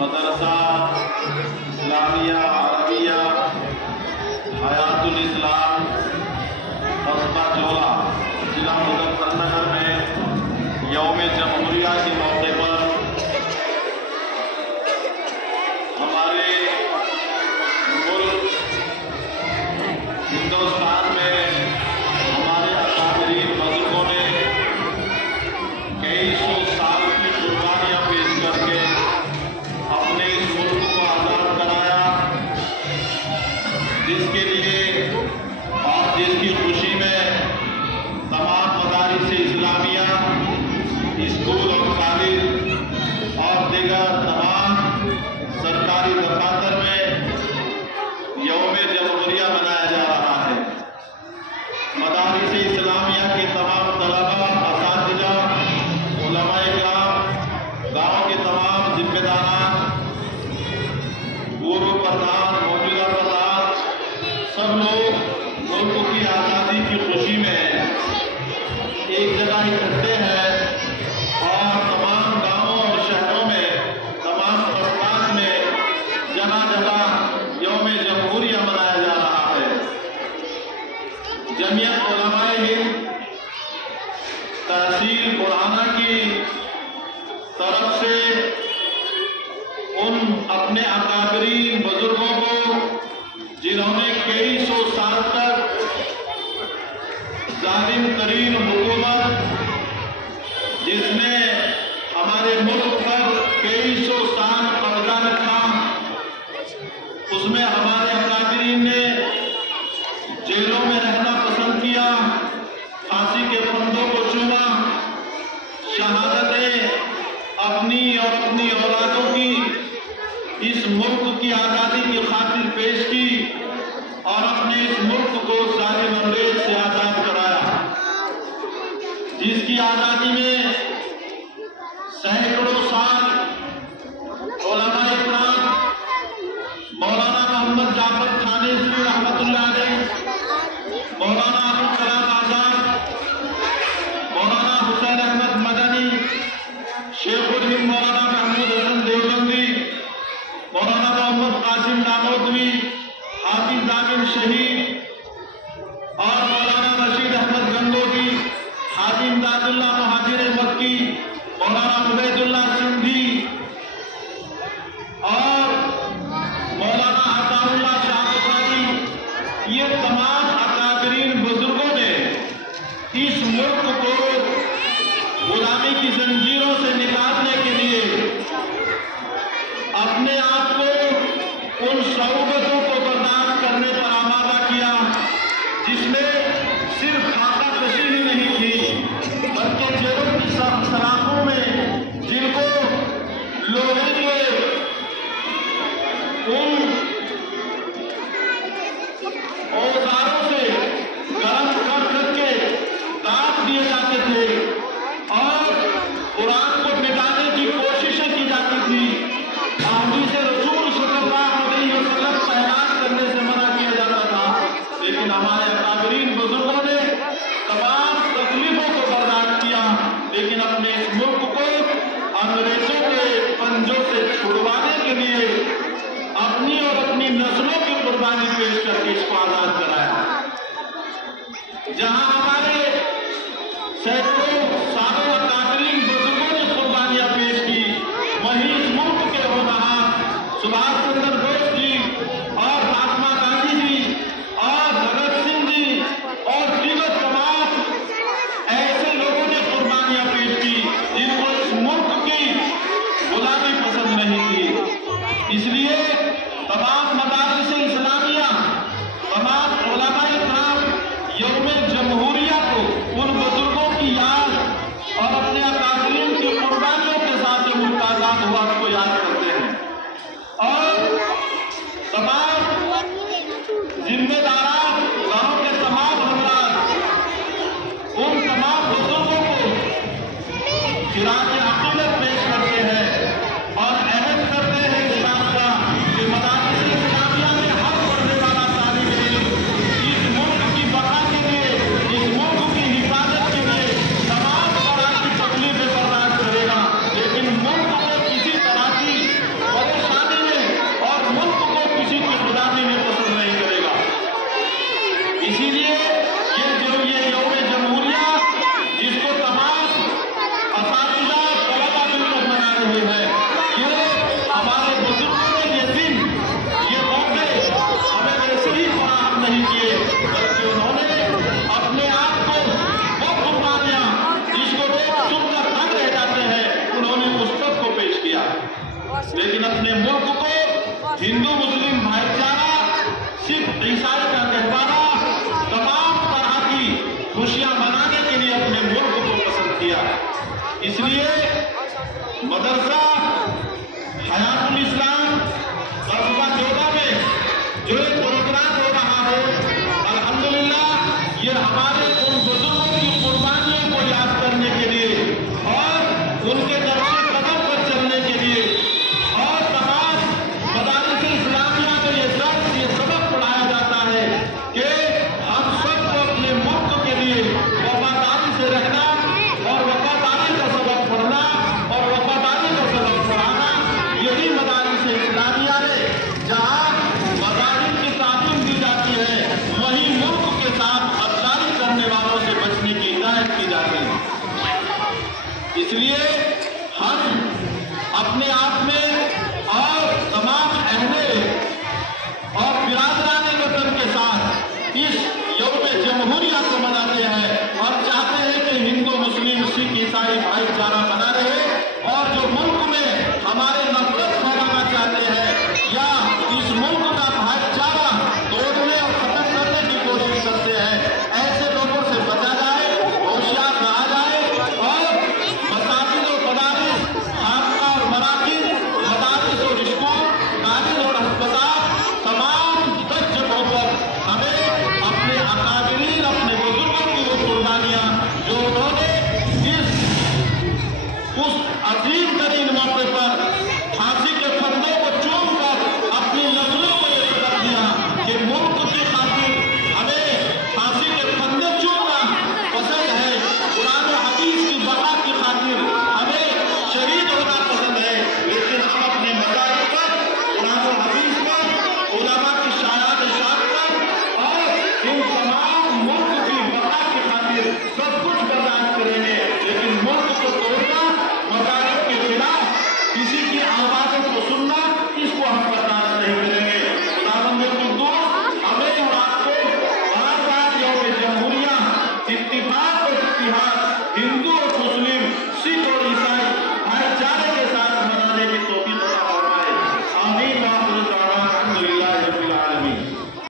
मदरसा Islamia Arabia हयातुल इस्लाम कस्बा जोला जिला मुजफ्फरनगर में यौम जमहूरिया के मौके पर हमारे मुल्क हिंदुस्तान में हमारे अकाबरीन बुजुर्गों ने कई सौ साल की कुर्बानियां पेश करके अपने इस मुल्क को आज़ाद कराया, जिसके लिए और जिसकी खुशी में तमाम मदारिस इस्लामिया, स्कूल और कॉलेज और दीगर तमाम सरकारी दफ्तर में यौम जमहूरिया मनाया जा रहा है। मदारिस इस्लामिया के तमाम तलबा, असातिज़ा, उलमाए किराम, गाँव के तमाम जिम्मेदारान, पूर्व प्रधान, मौजूदा प्रधान, सब लोग मुल्क की आज़ादी की खुशी में एक जगह इकट्ठे हैं और तमाम गांवों और शहरों में, तमाम कस्बात में जगह जगह यौम जमहूरिया मनाया जा रहा है। जमीयत उलमाए हिंद तहसील बुरहाना की तरफ से उन अपने अकाबरीन बुजुर्गों को, जिन्होंने कई सौ साल तक जालिम तरीन हुकूमत, जिसने हमारे मुल्क पर कई सौ साल कब्जा रखा, उसमें हमारे अकाबरीन ने जेलों में रहना पसंद किया, फांसी के फंदों को चूमा, शहादतें अपनी और अपनी औलादों की इस मुल्क की आज़ादी की खातिर पेश की और अपने इस मुल्क को जालिम अंग्रेज से आज़ाद कराया, जिसकी आज़ादी में सैकड़ों साल उलमाए किराम, मौलाना मोहम्मद जाफर थानेसरी रहमतुल्लाह अलैह, मौलाना अबुल कलाम आजाद, मौलाना हुसैन अहमद मदनी, शेखुल हिंद मौलाना महमूद हसन देवबंदी, मौलाना मोहम्मद कासिम नानोतवी, हाफिज जामिन शहीद और मौलाना रशीद अहमद गंगोही, हाजी इमदादुल्लाह मुहाजिर मक्की, मौलाना उबैदुल्लाह सिंधी और मौलाना अताउल्लाह शाहरी, ये तमाम अकाबरीन बुजुर्गों ने इस मुल्क को गुलामी की जंजीरों से निकालने के लिए अपने आप को उन सऊबतों को बर्दाश्त करने पर आमादा किया, जिसमें सिर्फ खाका कशी ही नहीं थी, बल्कि जेलों की सलाखों में जिनको लोहे के उन औजारों से गर्म कर करके दाग दिए जाते थे और कुरान को मिटाने की कोशिशें की जाती थी, हदीस रसूल सल्लल्लाहु अलैहि वसल्लम का ऐलान करने से मना किया जाता था। लेकिन हमारे अकाबरीन बुजुर्गों ने तमाम तकलीफों को बर्दाश्त किया, लेकिन अपने इस मुल्क को अंग्रेजों के पंजों से छुड़वाने के लिए अपनी और अपनी नस्लों की कुर्बानी पेश करके इसको आजाद कराया। जहां हमारे सैकड़ों तमाम जिम्मेदारान, गांव के तमाम हमलार, उन तमाम बुजुर्गों को चिराग अकीदत पेश करते हैं और अहद करते हैं इस्लाम का कि मदारिस इस्लामिया में हर पढ़ने वाला तालिब इल्म इस मुल्क की बका के लिए, इस मुल्क की हिफाजत के लिए तमाम तरह की तकलीफें बर्दाश्त करेगा, लेकिन मुल्क को किसी तरह की परेशानी में और मुल्क को किसी की गुलामी में पसंद नहीं करेगा। इसीलिए ये यौम जमहूरिया जिसको तमाम असातिज़ा तलबा मिलकर मना रहे हैं, ये हमारे बुजुर्गों ने ये दिन, ये मौके हमें वैसे ही फराहम नहीं किए, बल्कि उन्होंने अपने आप को वो कुर्बानियां जिसको लोग सुनकर तंग रह जाते हैं, उन्होंने उस तक को पेश किया। लेकिन अपने मुल्क को हिंदू मुस्लिम भाईचारा, सिख ईसाई का कहवारा, तमाम तरह की खुशियां मनाने के लिए अपने मुल्क को पसंद किया। इसलिए मदरसा हयातुल इस्लाम कस्बा 14 में जो एक प्रोग्राम हो रहा है, अल्हम्दुलिल्लाह ये हमारे उन बुजुर्गों की कुर्बानियों को याद करने के लिए और उनके नक्शे कदम पर चलने के लिए और तमाम मदारिस इस्लामिया में ये सबक पढ़ाया जाता है कि हम सबको अपने मुल्क के लिए वफादारी से रहना और वफादारी का सबक पढ़ना और वफादारी का सबक पढ़ाना, यही मदारिस इस्लामिया है। जहाँ मदारिस की तालीम दी जाती है, वही मुल्क के साथ गद्दारी करने वालों से बचने की हिदायत की जाती है। इसलिए